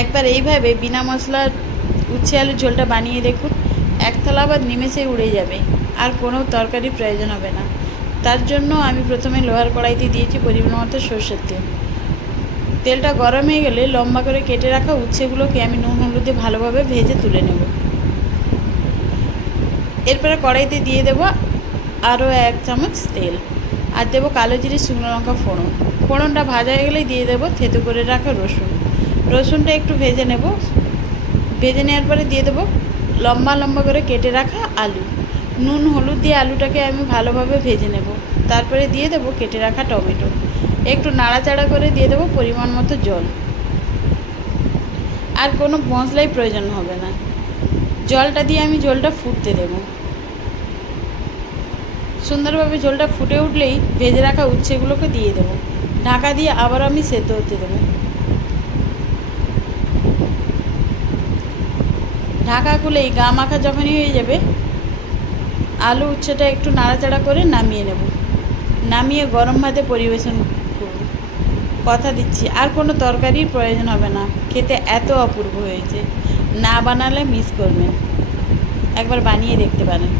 একবার এইভাবে বিনা মশলার উচ্ছে আলুর ঝোলটা বানিয়ে দেখুন, এক থালা ভাত নিমেষেই উড়ে যাবে, আর কোনো তরকারির প্রয়োজন হবে না। তার জন্য আমি প্রথমে লোহার কড়াইতে দিয়েছি পরিমাণ মতো সর্ষের তেল। তেলটা গরম হয়ে গেলে লম্বা করে কেটে রাখা উচ্ছেগুলোকে আমি নুন হলুদে ভালোভাবে ভেজে তুলে নেব। এরপরে কড়াইতে দিয়ে দেবো আরও 1 চামচ তেল, আর দেবো কালো জিরে শুকনো লঙ্কা ফোড়ন। ফোড়নটা ভাজা হয়ে গেলেই দিয়ে দেবো থেতো করে রাখা রসুনটা একটু ভেজে নেব। ভেজে নেওয়ার পরে দিয়ে দেবো লম্বা লম্বা করে কেটে রাখা আলু। নুন হলুদ দিয়ে আলুটাকে আমি ভালোভাবে ভেজে নেব। তারপরে দিয়ে দেবো কেটে রাখা টমেটো। একটু নাড়াচাড়া করে দিয়ে দেবো পরিমাণ মতো জল। আর কোনো মশলাই প্রয়োজন হবে না। জলটা দিয়ে আমি ঝোলটা ফুটতে দেব। সুন্দরভাবে ঝোলটা ফুটে উঠলেই ভেজে রাখা উচ্ছেগুলোকে দিয়ে দেবো। ঢাকা দিয়ে আবার আমি সেদ্ধ হতে দেবো। ঢাকা খুলেই গা মাখা যখনই হয়ে যাবে, আলু উচ্ছেটা একটু নাড়াচাড়া করে নামিয়ে নেব। নামিয়ে গরম ভাতে পরিবেশন করুন। কথা দিচ্ছি আর কোনো তরকারির প্রয়োজন হবে না, খেতে এত অপূর্ব হয়েছে। না বানালে মিস করবেন, একবার বানিয়ে দেখতে পারেন।